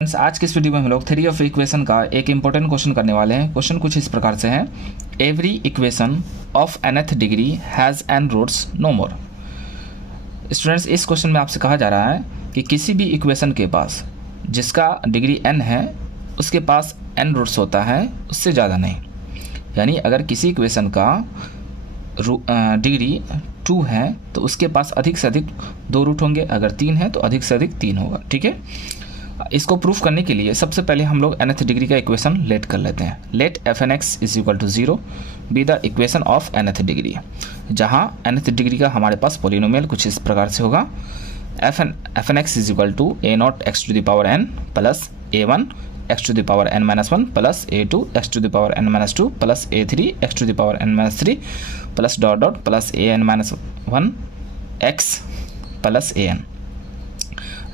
Friends, आज की इस वीडियो में हम लोग थ्योरी ऑफ इक्वेशन का एक इंपॉर्टेंट क्वेश्चन करने वाले हैं। क्वेश्चन कुछ इस प्रकार से है, every equation of nth degree has n roots no more. Students, इस क्वेश्चन में आपसे कहा जा रहा है कि किसी भी इक्वेशन के पास जिसका डिग्री n है उसके पास n रूट्स होता है, उससे ज़्यादा नहीं। यानी अगर किसी इक्वेशन का डिग्री 2 है तो उसके पास अधिक से अधिक 2 रूट होंगे, अगर 3 है तो अधिक से अधिक 3 होगा। ठीक है, इसको प्रूफ करने के लिए सबसे पहले हम लोग nth डिग्री का इक्वेशन लेट कर लेते हैं। Let fnx is equal to 0 be the equation of nth degree, जहाँ nth डिग्री का हमारे पास पोलिनोमियल कुछ इस प्रकार से होगा, fnx is equal to a nought x to the power n plus a1 x to the power n minus 1 plus a2 x to the power n minus 2 plus a3 x to the power n minus 3 plus dot dot plus an minus 1 x plus an,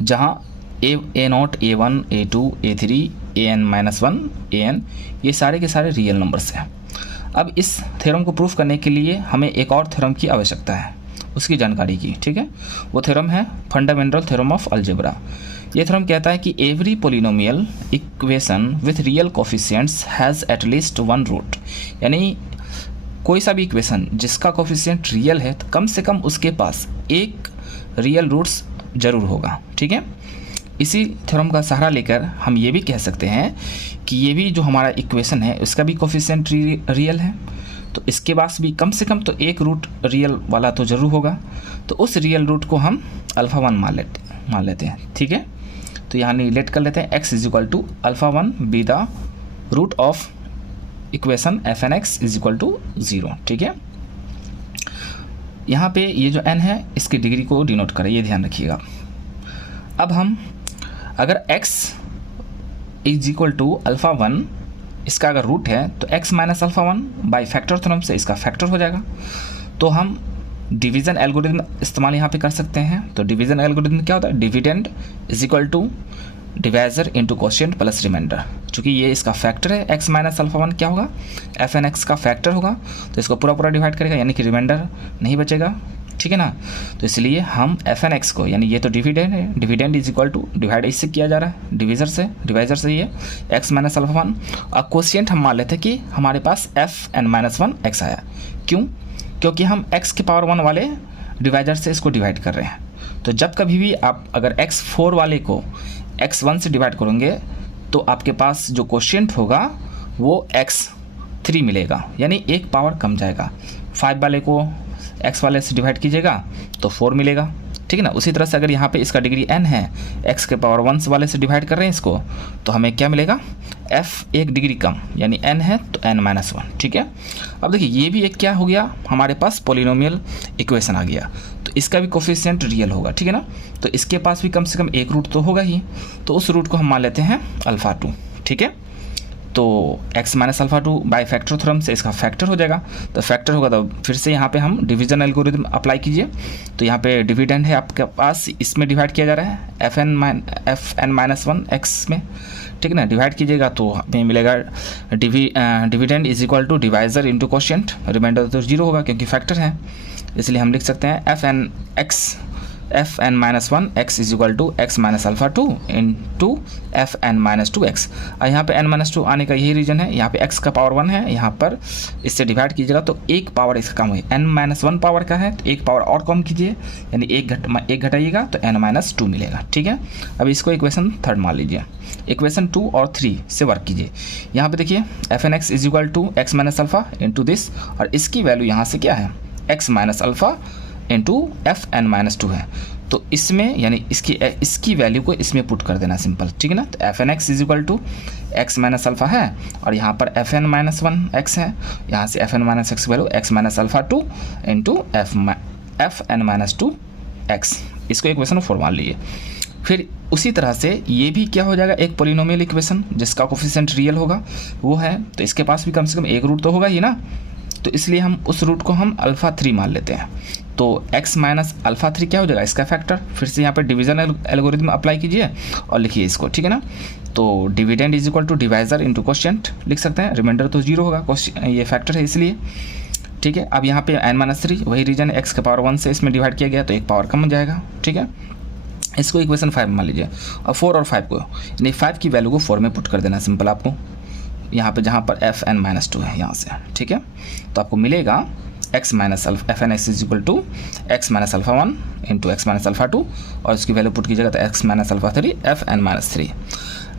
जहाँ a nought a1 a2 a3 an minus 1 an ये सारे के सारे real numbers हैं। अब इस theorem को proof करने के लिए हमें एक और थ्योरम की आवश्यकता है, उसकी जानकारी की। ठीक है, वो थ्योरम है फंडामेंटल थ्योरम ऑफ अलजेब्रा। ये थ्योरम कहता है कि every polynomial equation with real coefficients has at least 1 root. यानी कोई सा भी इक्वेशन जिसका कोफिशिएंट रियल है तो कम से कम उसके पास एक रियल रूट्स जरूर होगा। ठीक है, इसी थ्योरम का सहारा लेकर हम ये भी कह सकते हैं कि ये भी जो हमारा इक्वेशन है उसका भी कोफिशिएंट रियल है, तो इसके पास भी कम से कम तो एक रूट रियल वाला तो ज़रूर होगा। तो उस रियल रूट को हम अल्फ़ा 1 मान लेते हैं। ठीक है, तो यहाँ रिलेट कर लेते हैं, x is equal to alpha 1 be the root of equation fnx is equal to 0। ठीक है, यहाँ पे ये जो n है इसकी डिग्री को डिनोट करें, ये ध्यान रखिएगा। अब हम अगर x is equal to alpha 1 इसका अगर रूट है तो x minus alpha 1 by factor theorem से इसका फैक्टर हो जाएगा। तो हम डिवीज़न एल्गोरिथम इस्तेमाल यहाँ पे कर सकते हैं। तो डिवीज़न एल्गोरिथम क्या होता है, dividend is equal to divisor into quotient plus remainder. चूँकि ये इसका फैक्टर है, x माइनस अल्फ़ा 1 क्या होगा, fnx का फैक्टर होगा, तो इसको पूरा पूरा डिवाइड करेगा, यानी कि रिमाइंडर नहीं बचेगा। ठीक है ना, तो इसलिए हम fnx को, यानी ये तो डिविडेंड है, dividend is equal to divide इससे किया जा रहा है डिवाइजर से ये x माइनस अल्फ़ा 1, और कोशिएंट हम मान लेते हैं कि हमारे पास fn माइनस 1 x आया। क्यों? क्योंकि हम x के पावर 1 वाले डिवाइजर से इसको डिवाइड कर रहे हैं। तो जब कभी भी आप अगर x4 वाले को x1 से डिवाइड करेंगे तो आपके पास जो कोशिएंट होगा वो x3 मिलेगा, यानी एक पावर कम जाएगा। 5 वाले को x वाले से डिवाइड कीजिएगा तो 4 मिलेगा। ठीक है ना, उसी तरह से अगर यहाँ पे इसका डिग्री n है, x के पावर 1 वाले से डिवाइड कर रहे हैं इसको, तो हमें क्या मिलेगा, f एक डिग्री कम, यानी n है तो n माइनस 1। ठीक है, अब देखिए ये भी एक क्या हो गया, हमारे पास पोलिनोमियल इक्वेशन आ गया, तो इसका भी कोफिशिएंट रियल होगा। ठीक है ना, तो इसके पास भी कम से कम एक रूट तो होगा ही, तो उस रूट को हम मान लेते हैं अल्फ़ा 2। ठीक है, तो x minus alpha 2 by factor theorem से इसका फैक्टर हो जाएगा। तो फैक्टर होगा तो फिर से यहाँ पे हम डिवीजन एल्गोरिथम अप्लाई कीजिए। तो यहाँ पे डिविडेंड है आपके पास, इसमें डिवाइड किया जा रहा है fn माइनस 1 x में। ठीक है ना, डिवाइड कीजिएगा तो हमें मिलेगा dividend is equal to divisor into quotient, remainder तो 0 होगा क्योंकि फैक्टर है, इसलिए हम लिख सकते हैं fn minus 1 x is equal to x minus alpha 2 into fn minus 2 x। और यहाँ पे n माइनस 2 आने का यही रीज़न है, यहाँ पे x का पावर 1 है, यहाँ पर इससे डिवाइड कीजिएगा तो एक पावर इसका कम है, n माइनस 1 पावर का है तो एक पावर और कम कीजिए, यानी एक घटाइएगा तो n माइनस 2 मिलेगा। ठीक है, अब इसको इक्वेशन 3 मान लीजिए, इक्वेशन 2 और 3 से वर्क कीजिए। यहाँ पे देखिए fnx is equal to x minus alpha into this, और इसकी वैल्यू यहाँ से क्या है, x minus alpha into fn minus 2 है, तो इसमें यानी इसकी वैल्यू को इसमें पुट कर देना सिंपल। ठीक है ना, तो fnx is equal to x minus alpha है और यहाँ पर fn माइनस 1 x है, यहाँ से fn minus x value x minus alpha 2 into fn minus 2 x, इसको इक्वेशन 4 मान लीजिए। फिर उसी तरह से ये भी क्या हो जाएगा, एक पोलिनोमियल इक्वेशन जिसका कोफिशिएंट रियल होगा वो है, तो इसके पास भी कम से कम एक रूट तो होगा ही ना, तो इसलिए हम उस रूट को हम अल्फ़ा 3 मान लेते हैं। तो x माइनस अल्फ़ा 3 क्या हो जाएगा, इसका फैक्टर। फिर से यहाँ पे डिवीजन एल्गोरिथम अप्लाई कीजिए और लिखिए इसको। ठीक है ना, तो dividend is equal to divisor into quotient लिख सकते हैं, रिमाइंडर तो 0 होगा, ये फैक्टर है इसलिए। ठीक है, अब यहाँ पे n माइनस 3 वही रीजन है, x के पावर 1 से इसमें डिवाइड किया गया तो एक पावर कम हो जाएगा। ठीक है, इसको इक्वेशन 5 मान लीजिए और 4 और 5 को, यानी 5 की वैल्यू को 4 में पुट कर देना सिंपल आपको, यहाँ पे जहाँ पर fn-2 है यहाँ से, ठीक है। तो आपको मिलेगा x minus alpha f n x is equal to x minus alpha 1 into x minus alpha 2 और इसकी वैल्यू पुट कीजिएगा तो एक्स माइनस अल्फा 3 fn-3।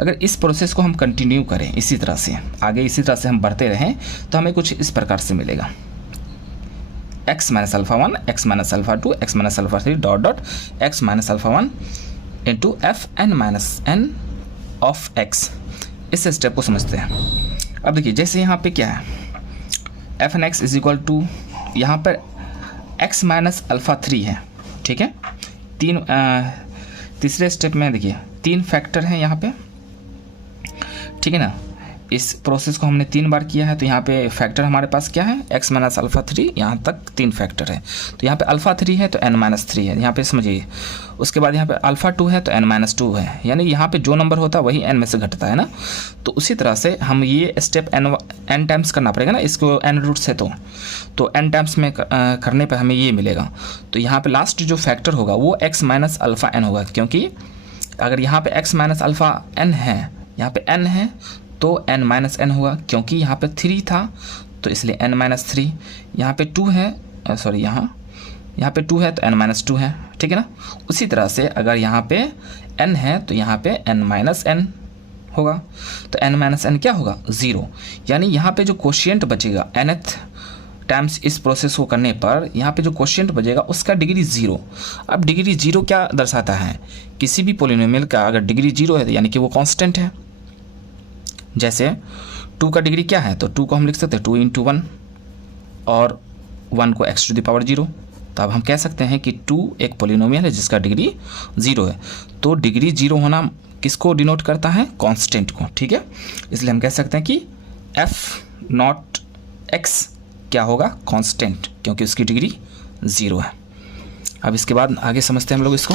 अगर इस प्रोसेस को हम कंटिन्यू करें इसी तरह से आगे, इसी तरह से हम बढ़ते रहें तो हमें कुछ इस प्रकार से मिलेगा x minus alpha 1 x minus alpha 2 x minus alpha 3 dot dot x minus alpha 1 into fn-n of x। इस स्टेप को समझते हैं। अब देखिए जैसे यहाँ पे क्या है fn(x) इज इक्वल टू यहाँ पर x माइनस अल्फा 3 है, ठीक है। तीसरे स्टेप में देखिए 3 फैक्टर हैं यहाँ पे, ठीक है ना। इस प्रोसेस को हमने 3 बार किया है तो यहाँ पे फैक्टर हमारे पास क्या है x माइनस अल्फा 3, यहाँ तक 3 फैक्टर है। तो यहाँ पे अल्फा 3 है तो n-3 है, यहाँ पे समझिए। उसके बाद यहाँ पे अल्फा 2 है तो n-2 है, यानी यहाँ पे जो नंबर होता है वही n में से घटता है ना। तो उसी तरह से हम ये स्टेप n टाइम्स करना पड़ेगा ना, इसको n रूट से तो n टाइम्स में करने पर हमें ये मिलेगा। तो यहाँ पर लास्ट जो फैक्टर होगा वो x माइनस अल्फा n होगा, क्योंकि अगर यहाँ पे x माइनस अल्फा n है, यहाँ पे n है तो n-n होगा, क्योंकि यहाँ पे 3 था तो इसलिए n-3। यहाँ पे 2 है, सॉरी यहाँ पे 2 है तो n-2 है, ठीक है ना। उसी तरह से अगर यहाँ पे n है तो यहाँ पे n-n होगा, तो n-n क्या होगा 0। यानी यहाँ पे जो कोशिएंट बचेगा nth टाइम्स इस प्रोसेस को करने पर यहाँ पे जो कोशिएंट बचेगा उसका डिग्री 0। अब डिग्री 0 क्या दर्शाता है, किसी भी पोलिनोमियल का अगर डिग्री 0 है तो यानी कि वो कांस्टेंट है। जैसे 2 का डिग्री क्या है, तो 2 को हम लिख सकते हैं 2 इंटू 1 और 1 को x टू द पावर 0। तो अब हम कह सकते हैं कि 2 एक पोलिनोमियल है जिसका डिग्री 0 है। तो डिग्री 0 होना किसको डिनोट करता है, कांस्टेंट को, ठीक है। इसलिए हम कह सकते हैं कि f(x) क्या होगा, कांस्टेंट, क्योंकि उसकी डिग्री 0 है। अब इसके बाद आगे समझते हैं हम लोग इसको।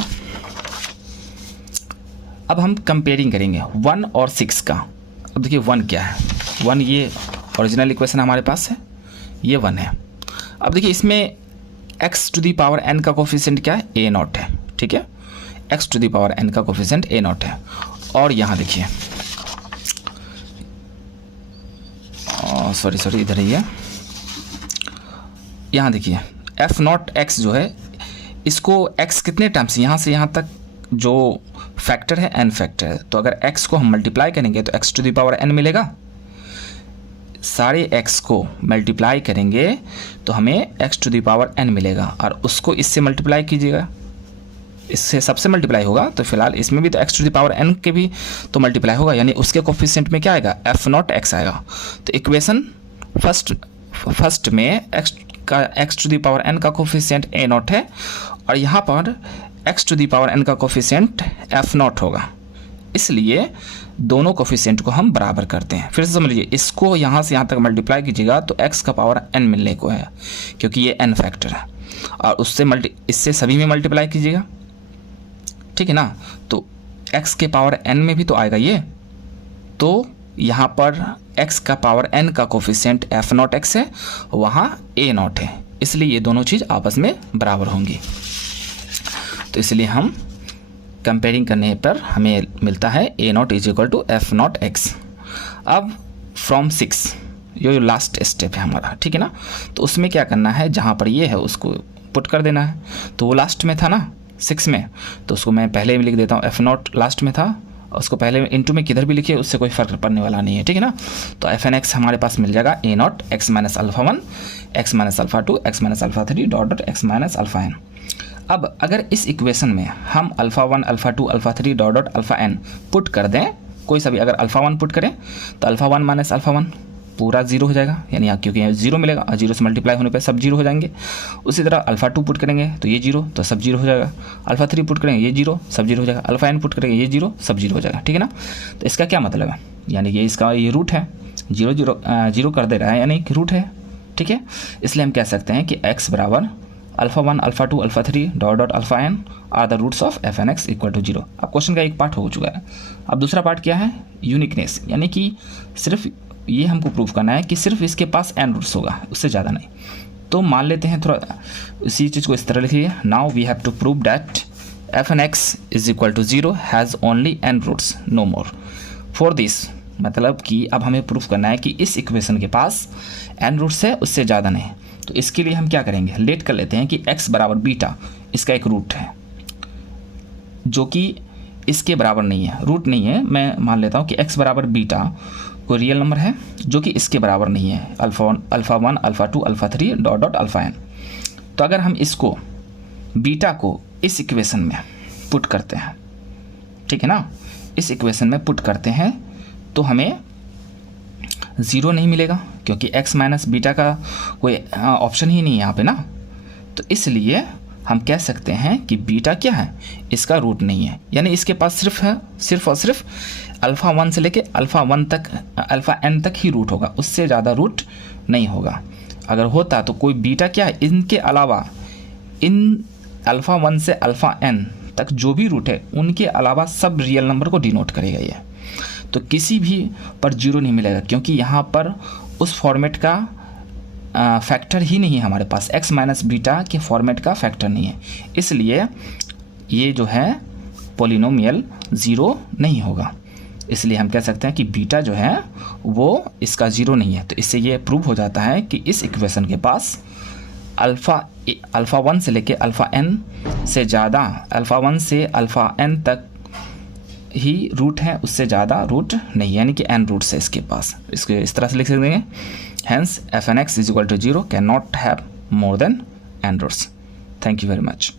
अब हम कंपेयरिंग करेंगे 1 और 6 का। अब देखिए 1 क्या है, 1 ये ओरिजिनल इक्वेशन हमारे पास है, ये 1 है। अब देखिए इसमें x to the power n का कोफिशिएंट क्या है, a0 है, ठीक है। x to the power n का कोफिशिएंट a0 है। और यहाँ देखिए सॉरी इधर ही है, यहाँ देखिए f0x जो है इसको x कितने टाइम्स यहाँ से यहाँ तक जो फैक्टर है n फैक्टर है, तो अगर x को हम मल्टीप्लाई करेंगे तो x to the power n मिलेगा। सारे x को मल्टीप्लाई करेंगे तो हमें x to the power n मिलेगा, और उसको इससे मल्टीप्लाई कीजिएगा, इससे सबसे मल्टीप्लाई होगा तो फिलहाल इसमें भी तो x to the power n के भी तो मल्टीप्लाई होगा, यानी उसके कोफिशिएंट में क्या आएगा, f0x आएगा। तो इक्वेशन फर्स्ट में x to the power n का कोफिशिएंट a0 है और यहाँ पर x to the power n का कोफिशिएंट f0 होगा, इसलिए दोनों कोफिशिएंट को हम बराबर करते हैं। फिर से समझ लीजिए, इसको यहाँ से यहाँ तक मल्टीप्लाई कीजिएगा तो x का पावर n मिलने को है, क्योंकि ये n फैक्टर है, और उससे इससे सभी में मल्टीप्लाई कीजिएगा, ठीक है ना। तो x के पावर n में भी तो आएगा ये, तो यहाँ पर x का पावर n का कोफिशिएंट f0x है, वहाँ a0 है, इसलिए ये दोनों चीज़ आपस में बराबर होंगी। तो इसलिए हम कंपेयरिंग करने पर हमें मिलता है a0 is equal to f0x। अब फ्रॉम 6 ये लास्ट स्टेप है हमारा, ठीक है ना। तो उसमें क्या करना है, जहाँ पर ये है उसको पुट कर देना है। तो वो लास्ट में था ना 6 में, तो उसको मैं पहले भी लिख देता हूँ, f0 लास्ट में था, उसको पहले इंटू में किधर भी लिखिए उससे कोई फ़र्क पड़ने वाला नहीं है, ठीक है ना। तो fn(x) हमारे पास मिल जाएगा a0 x minus alpha 1 x minus alpha 2 x minus alpha 3 dot dot x minus alpha n। अब अगर इस इक्वेशन में हम alpha 1 alpha 2 alpha 3 dot dot alpha n put कर दें, कोई सा भी अगर अल्फ़ा 1 पुट करें तो अल्फ़ा 1 माइनस अल्फ़ा 1 पूरा 0 हो जाएगा, यानी यहाँ क्योंकि यहाँ 0 मिलेगा और 0 से मल्टीप्लाई होने पे सब 0 हो जाएंगे। उसी तरह अल्फ़ा 2 पुट करेंगे तो ये 0 तो सब 0 हो जाएगा, अल्फ़ा 3 पुट करेंगे ये 0 सब 0 हो जाएगा, अल्फ़ा n पुट करेंगे ये 0 सब 0 हो जाएगा, ठीक है ना। तो इसका क्या मतलब है, यानी ये इसका ये रूट है, 0 कर दे रहा है यानी कि रूट है, ठीक है। इसलिए हम कह सकते हैं कि x बराबर alpha 1 alpha 2 alpha 3 dot dot alpha n are the roots of fn(x) equal to 0। अब क्वेश्चन का एक पार्ट हो चुका है। अब दूसरा पार्ट क्या है, यूनिकनेस, यानी कि सिर्फ ये हमको प्रूव करना है कि सिर्फ इसके पास n रूट्स होगा, उससे ज़्यादा नहीं। तो मान लेते हैं थोड़ा इसी चीज़ को इस तरह लिखिए, now we have to prove that f n x is equal to 0 has only n roots no more. For this मतलब कि अब हमें प्रूफ करना है कि इस इक्वेशन के पास n रूट्स है, उससे ज़्यादा नहीं। तो इसके लिए हम क्या करेंगे, लेट कर लेते हैं कि x बराबर बीटा इसका एक रूट है जो कि इसके बराबर नहीं है, रूट नहीं है। मैं मान लेता हूँ कि x बराबर बीटा कोई रियल नंबर है जो कि इसके बराबर नहीं है, alpha 1 alpha 2 alpha 3 dot dot alpha n। तो अगर हम इसको बीटा को इस इक्वेशन में पुट करते हैं, ठीक है ना, इस इक्वेशन में पुट करते हैं तो हमें 0 नहीं मिलेगा क्योंकि x माइनस बीटा का कोई ऑप्शन ही नहीं है यहाँ पे ना। तो इसलिए हम कह सकते हैं कि बीटा क्या है, इसका रूट नहीं है, यानी इसके पास सिर्फ और सिर्फ अल्फ़ा 1 से लेके अल्फ़ा 1 तक अल्फ़ा n तक ही रूट होगा, उससे ज़्यादा रूट नहीं होगा। अगर होता तो कोई बीटा क्या है, इनके अलावा इन अल्फ़ा 1 से अल्फ़ा n तक जो भी रूट है उनके अलावा सब रियल नंबर को डिनोट करेगा ये। तो किसी भी पर 0 नहीं मिलेगा क्योंकि यहाँ पर उस फॉर्मेट का फैक्टर ही नहीं है हमारे पास, x माइनस बीटा के फॉर्मेट का फैक्टर नहीं है, इसलिए ये जो है पॉलिनोमियल 0 नहीं होगा। इसलिए हम कह सकते हैं कि बीटा जो है वो इसका 0 नहीं है। तो इससे ये प्रूव हो जाता है कि इस इक्वेशन के पास अल्फ़ा 1 से लेके अल्फ़ा n से ज़्यादा, अल्फ़ा 1 से अल्फ़ा n तक ही रूट है, उससे ज़्यादा रूट नहीं, यानी कि n रूट्स है इसके पास। इसको इस तरह से लिख सकते हैं, hence f n x is equal to 0 can not have more than n roots. Thank you very much.